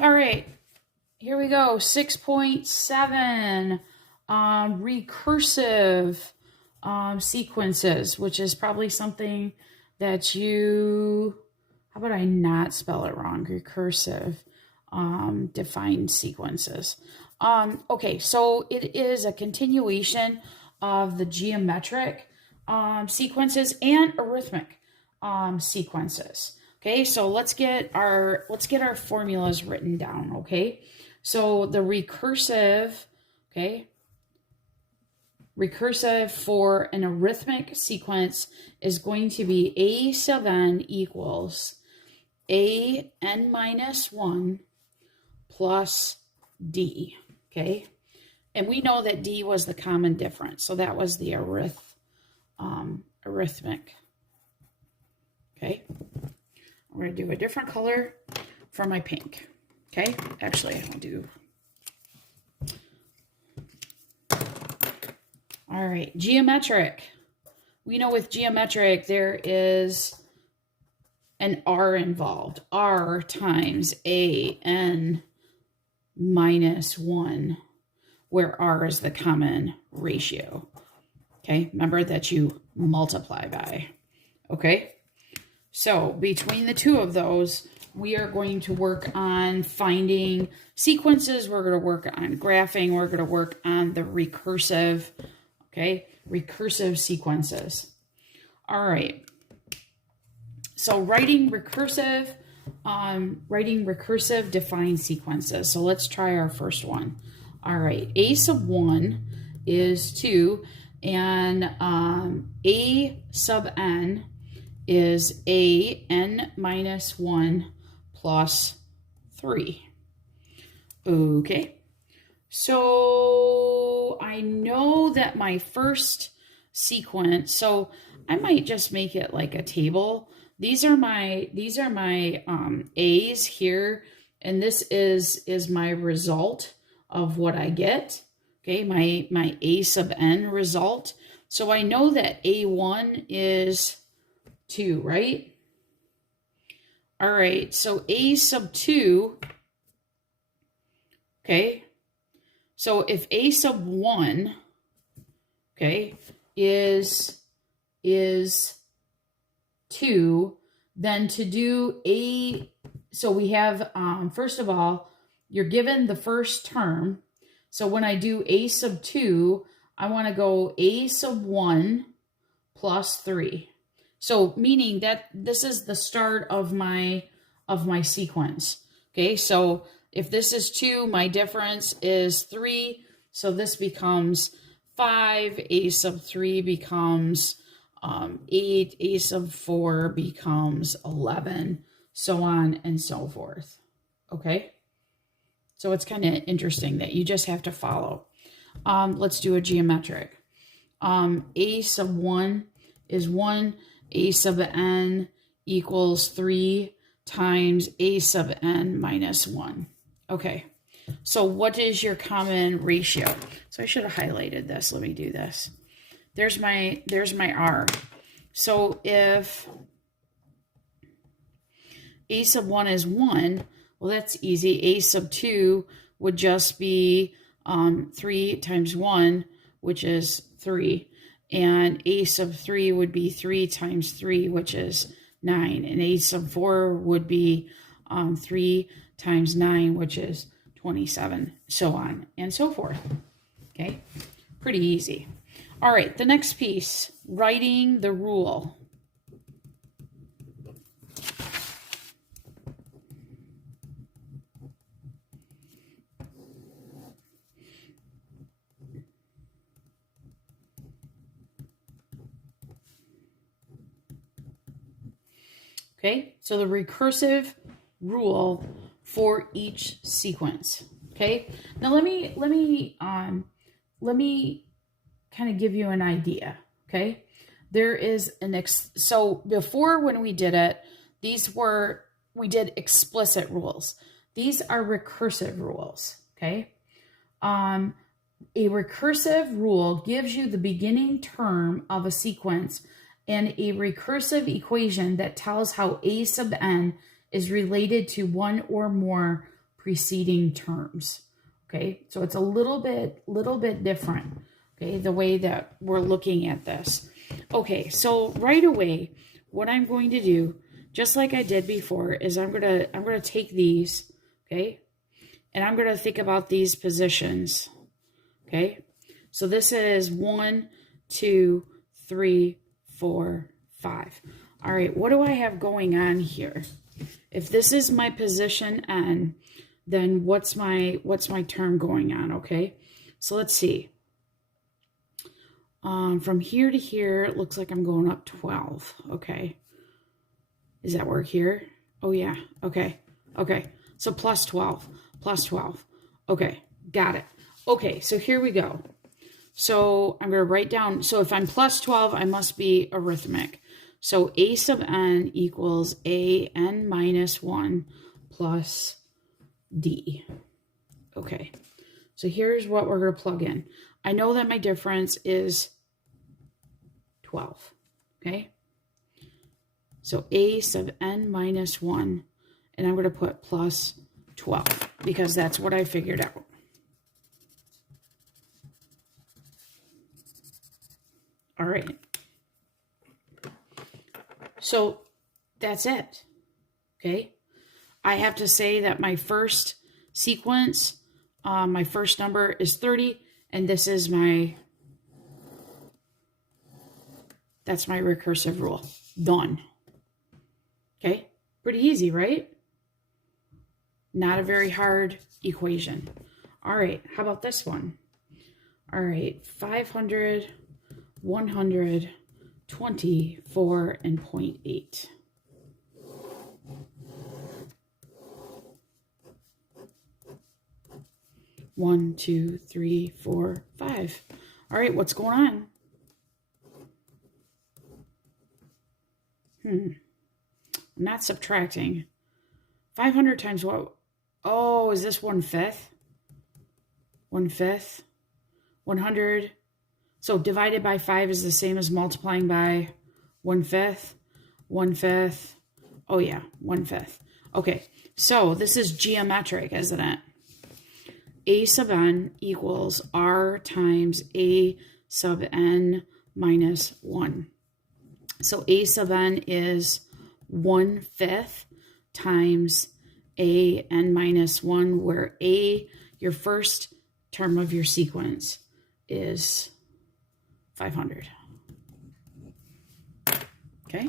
All right, here we go. 6.7, recursive sequences, which is probably something that you, how about I not spell it wrong? Recursive defined sequences. Okay, so it is a continuation of the geometric sequences and arithmetic sequences. Okay, so let's get our formulas written down. Okay, so the recursive, okay, recursive for an arithmetic sequence is going to be a sub n equals a n minus 1 plus d. Okay, and we know that d was the common difference, so that was the arithmetic. Okay, I'm going to do a different color for my pink. Okay, actually I'll do, all right, geometric. We know with geometric there is an r involved, r times a n minus 1, where r is the common ratio. Okay, remember that you multiply by. Okay, so between the two of those, we are going to work on finding sequences. We're going to work on graphing. We're going to work on the recursive, okay, recursive sequences. All right. So writing recursive defined sequences. So let's try our first one. All right, a sub 1 is 2, and a sub n is a n minus 1 plus 3. Okay, so I know that my first sequence, so I might just make it like a table. These are my A's here, and this is my result of what I get. Okay, my a sub n result. So I know that a1 is 2, right? All right, so a sub 2, okay, so if a sub 1, okay, is 2, then to do a, so we have, first of all, you're given the first term. So when I do a sub 2, I want to go a sub 1 plus 3. So meaning that this is the start of my sequence. Okay, so if this is 2, my difference is 3. So this becomes 5, a sub 3 becomes 8, a sub 4 becomes 11, so on and so forth. Okay, so it's kind of interesting that you just have to follow. Let's do a geometric. A sub 1 is 1, a sub n equals 3 times a sub n minus 1. Okay, so what is your common ratio? So I should have highlighted this. Let me do this. There's my r. So if a sub 1 is 1, well, that's easy. A sub 2 would just be 3 times 1, which is 3. And a sub 3 would be 3 times 3, which is 9. And a sub 4 would be 3 times 9, which is 27, so on and so forth. Okay, pretty easy. All right, the next piece, writing the rule. Okay, so the recursive rule for each sequence. Okay, now let me kind of give you an idea. Okay, there is so before, when we did it, we did explicit rules. These are recursive rules. Okay, a recursive rule gives you the beginning term of a sequence and a recursive equation that tells how a sub n is related to one or more preceding terms. Okay, so it's a little bit different, okay, the way that we're looking at this. Okay, so right away, what I'm going to do, just like I did before, is I'm gonna take these, okay, and I'm gonna think about these positions. Okay, so this is 1, 2, 3, 4, 5. All right, what do I have going on here? If this is my position N, then what's my term going on? Okay, so let's see. From here to here, it looks like I'm going up 12. Okay, does that work here? Oh yeah. Okay. Okay. So plus 12. Plus 12. Okay, got it. Okay, so here we go. So I'm going to write down. So if I'm plus 12, I must be arithmetic. So a sub n equals a n minus 1 plus d. Okay, so here's what we're going to plug in. I know that my difference is 12. Okay, so a sub n minus 1, and I'm going to put plus 12 because that's what I figured out. All right. So that's it. Okay. I have to say that my first sequence, my first number is 30, and this is that's my recursive rule. Done. Okay. Pretty easy, right? Not a very hard equation. All right. How about this one? All right. 500, 100, 24, and 0.8. One, two, three, four, 5. All right, what's going on? I'm not subtracting. 500 times what? Oh, is this 1/5? 1/5? 100. So divided by 5 is the same as multiplying by 1/5. 1/5. Oh yeah, 1/5. Okay, so this is geometric, isn't it? A sub n equals r times a sub n minus 1. So a sub n is 1/5 times a n minus 1, where a, your first term of your sequence, is 500. Okay.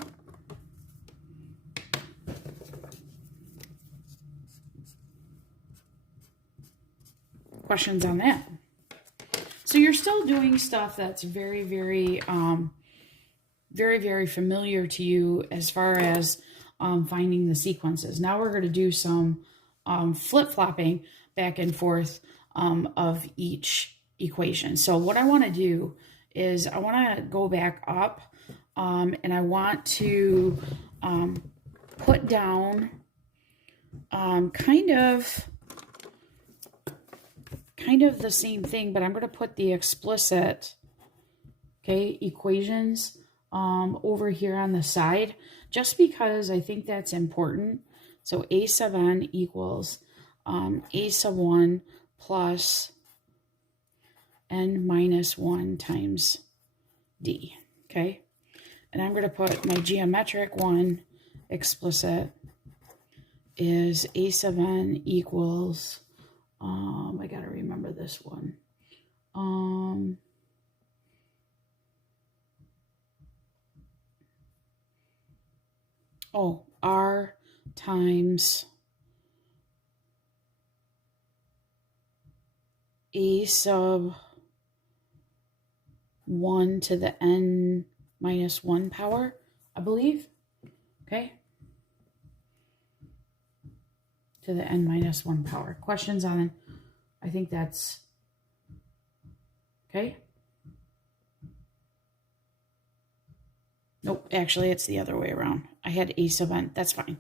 Questions on that? So you're still doing stuff that's very, very, very familiar to you as far as finding the sequences. Now we're going to do some flip-flopping back and forth of each equation. So what I want to do is I want to go back up and I want to put down kind of the same thing, but I'm going to put the explicit, okay, equations over here on the side, just because I think that's important. So a sub n equals a sub 1 plus n minus 1 times d, okay? And I'm going to put my geometric one explicit is a sub n equals, I got to remember this one. R times a sub 1 to the n minus 1 power, I believe. Okay. To the n minus 1 power. Questions on it? I think that's okay. Nope, actually it's the other way around. I had a sub n. That's fine.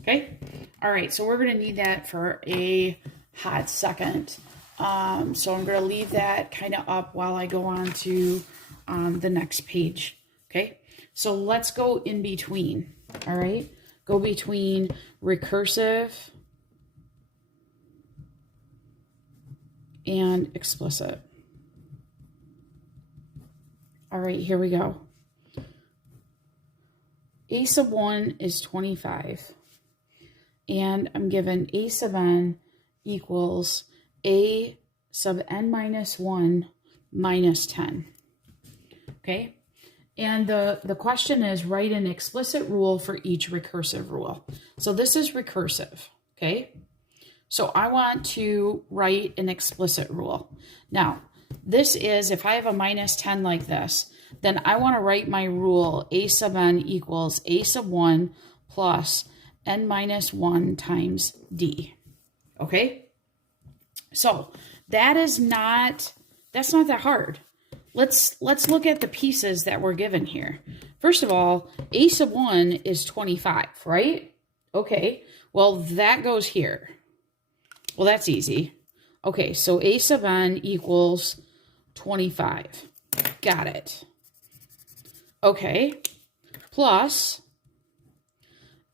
Okay. All right, so we're going to need that for a hot second. So I'm going to leave that kind of up while I go on to the next page. Okay. So let's go in between. All right. Go between recursive and explicit. All right, here we go. A sub 1 is 25. And I'm given a sub n equals a sub n minus 1 minus 10. Okay? And the question is, write an explicit rule for each recursive rule. So this is recursive, okay? So I want to write an explicit rule. Now, this is, if I have a minus 10 like this, then I want to write my rule a sub n equals a sub 1 plus n minus 1 times d, okay? So that's not that hard. Let's look at the pieces that we're given here. First of all, a sub 1 is 25, right? Okay, well, that goes here. Well, that's easy. Okay, so a sub n equals 25. Got it. Okay, plus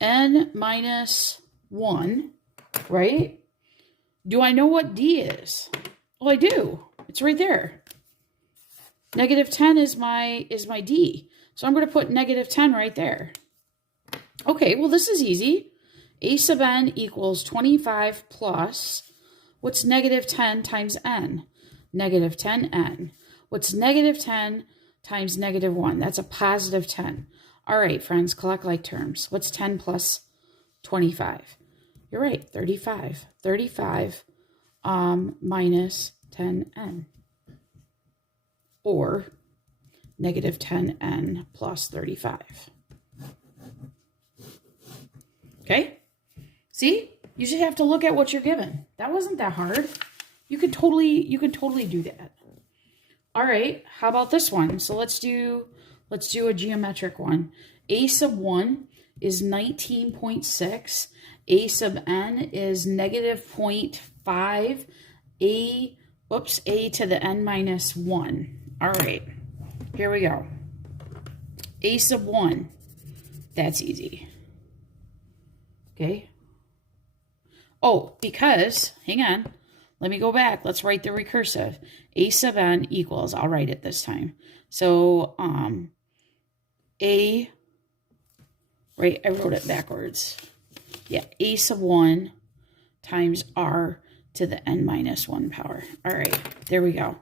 n minus 1, right? Do I know what d is? Well, I do. It's right there. Negative 10 is my d. So I'm going to put negative 10 right there. Okay, well, this is easy. A sub n equals 25 plus, what's negative 10 times n? Negative 10n. What's negative 10 times negative 1? That's a positive 10. All right, friends, collect like terms. What's 10 plus 25? You're right, 35. 35 minus 10n. Or negative 10n plus 35. Okay? See? You just have to look at what you're given. That wasn't that hard. You could totally do that. All right, how about this one? So let's do a geometric one. A sub 1 is 19.6. A sub n is negative 0.5. A to the n minus 1. All right, here we go. A sub 1, that's easy. Okay. Oh, because, hang on, let me go back. Let's write the recursive. A sub n equals, I'll write it this time. So, right, I wrote it backwards. Yeah, a sub 1 times r to the n minus 1 power. All right, there we go.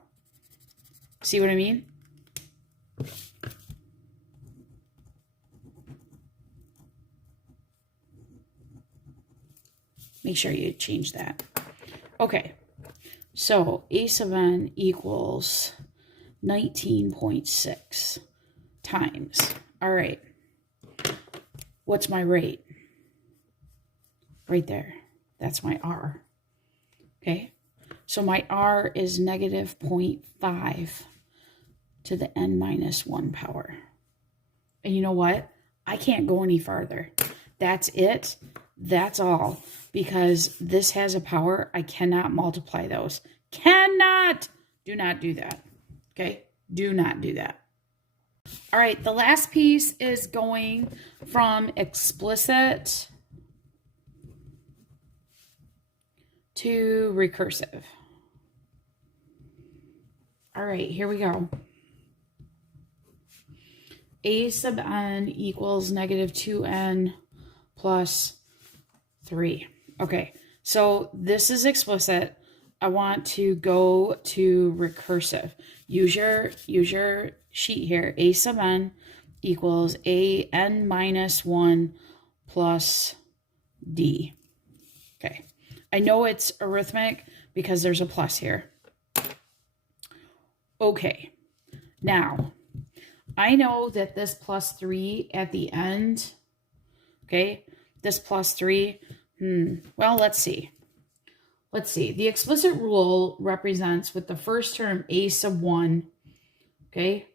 See what I mean? Make sure you change that. Okay, so a sub n equals 19.6 times. All right, what's my rate? Right there. That's my r. Okay, so my r is negative 0.5 to the n minus 1 power. And you know what? I can't go any farther. That's it. That's all. Because this has a power. I cannot multiply those. Cannot. Do not do that. Okay? Do not do that. All right. The last piece is going from explicit to recursive. All right. Here we go. A sub n equals negative 2n plus 3. Okay, so this is explicit. I want to go to recursive. Use your sheet here. A sub n equals a n minus 1 plus d. Okay, I know it's arithmetic because there's a plus here. Okay, now I know that this plus 3 at the end, okay, this plus 3, well, let's see. Let's see. The explicit rule represents with the first term a sub 1, okay,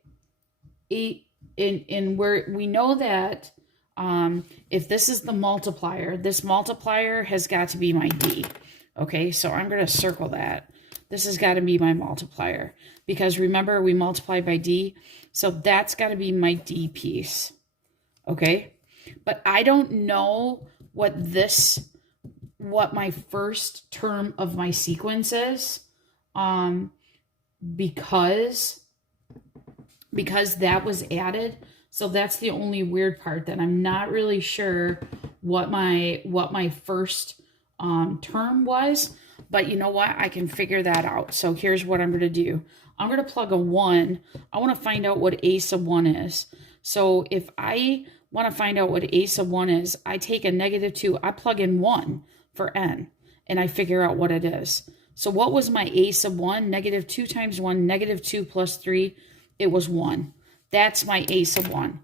in where we know that if this is the multiplier, this multiplier has got to be my d, okay, so I'm going to circle that. This has got to be my multiplier because remember we multiply by d, so that's got to be my d piece, okay? But I don't know what my first term of my sequence is. because that was added. So that's the only weird part, that I'm not really sure what my first term was, but you know what? I can figure that out. So here's what I'm going to do. I'm going to plug a 1. I want to find out what a sub 1 is. So if I want to find out what a sub 1 is, I take a -2, I plug in 1 for n, and I figure out what it is. So what was my a sub 1? -2 times 1, -2 plus 3, it was 1. That's my a sub 1.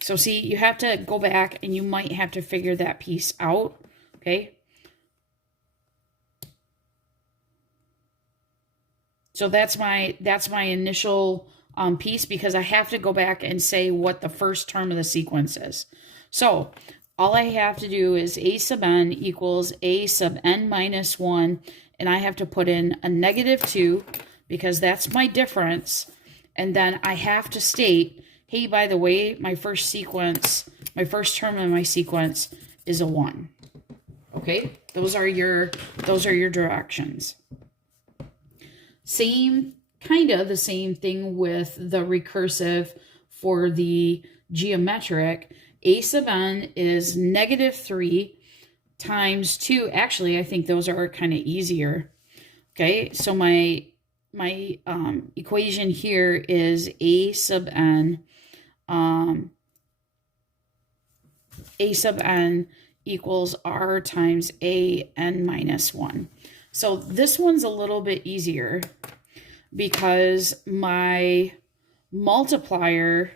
So see, you have to go back and you might have to figure that piece out, okay? So that's my initial piece, because I have to go back and say what the first term of the sequence is. So all I have to do is a sub n equals a sub n minus 1, and I have to put in a -2 because that's my difference. And then I have to state, hey, by the way, my first term of my sequence is a 1. Okay? Those are your directions. Kind of the same thing with the recursive for the geometric. A sub n is -3 times 2. Actually, I think those are kind of easier. Okay, so my equation here is a sub n. A sub n equals r times a n minus 1. So this one's a little bit easier because my multiplier,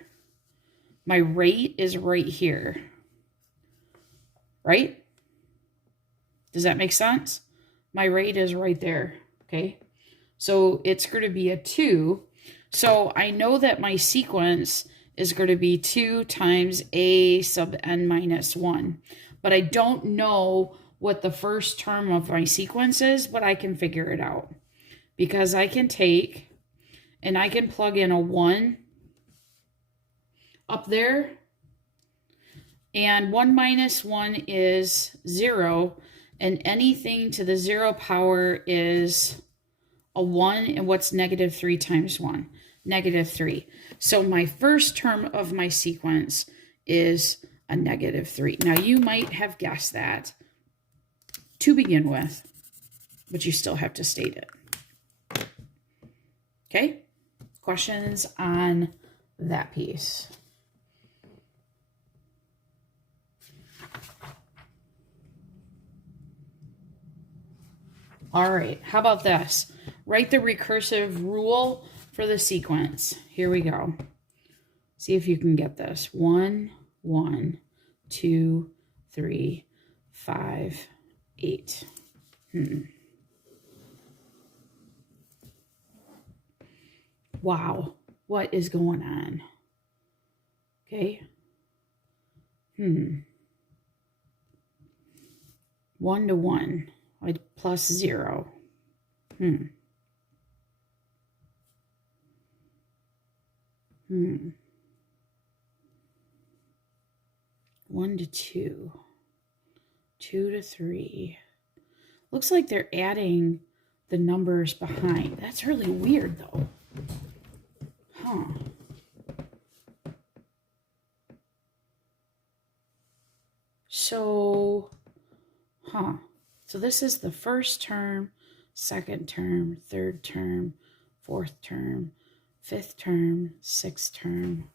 my rate is right here, right? Does that make sense? My rate is right there, okay? So it's going to be a 2. So I know that my sequence is going to be 2 times a sub n minus 1. But I don't know what the first term of my sequence is, but I can figure it out. Because I can take and I can plug in a 1 up there. And 1 minus 1 is 0. And anything to the 0 power is a 1. And what's -3 times 1? -3. So my first term of my sequence is a -3. Now you might have guessed that to begin with, but you still have to state it. Okay? Questions on that piece? All right, how about this? Write the recursive rule for the sequence. Here we go. See if you can get this. 1, 1, 2, 3, 5, 8. Wow, what is going on? Okay. 1 to 1, like plus 0. 1 to 2, 2 to 3. Looks like they're adding the numbers behind. That's really weird, though. Huh. So, So this is the first term, second term, third term, fourth term, fifth term, sixth term.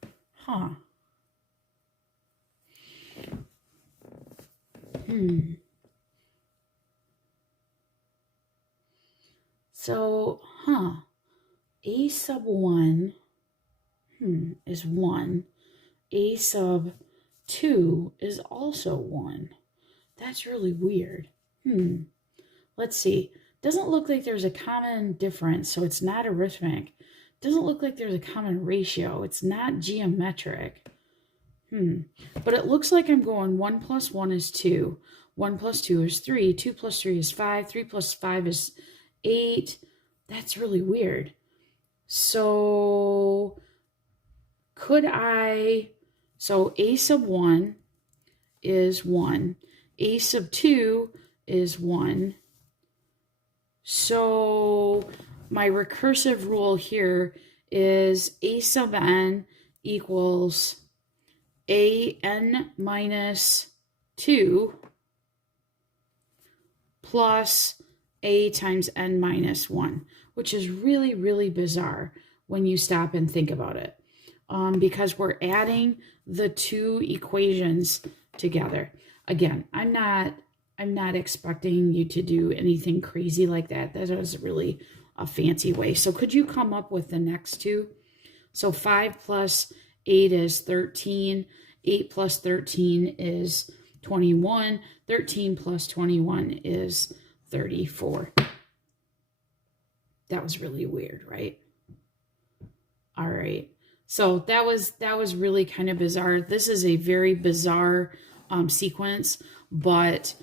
So, a sub 1 is 1. A sub 2 is also 1. That's really weird. Let's see. Doesn't look like there's a common difference, so it's not arithmetic. Doesn't look like there's a common ratio. It's not geometric. But it looks like I'm going 1 plus 1 is 2. 1 plus 2 is 3. 2 plus 3 is 5. 3 plus 5 is 8. That's really weird. So so a sub 1 is 1. A sub 2 is 1. So my recursive rule here is a sub n equals a n minus 2 plus a times n minus 1, which is really, really bizarre when you stop and think about it, because we're adding the two equations together. Again, I'm not expecting you to do anything crazy like that. That is really a fancy way. So could you come up with the next two? So 5 plus 8 is 13. 8 plus 13 is 21. 13 plus 21 is 34. That was really weird, right? All right. So that was really kind of bizarre. This is a very bizarre sequence, but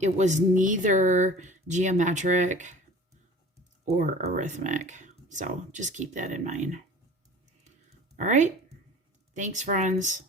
it was neither geometric or arithmetic. So just keep that in mind. All right. Thanks, friends.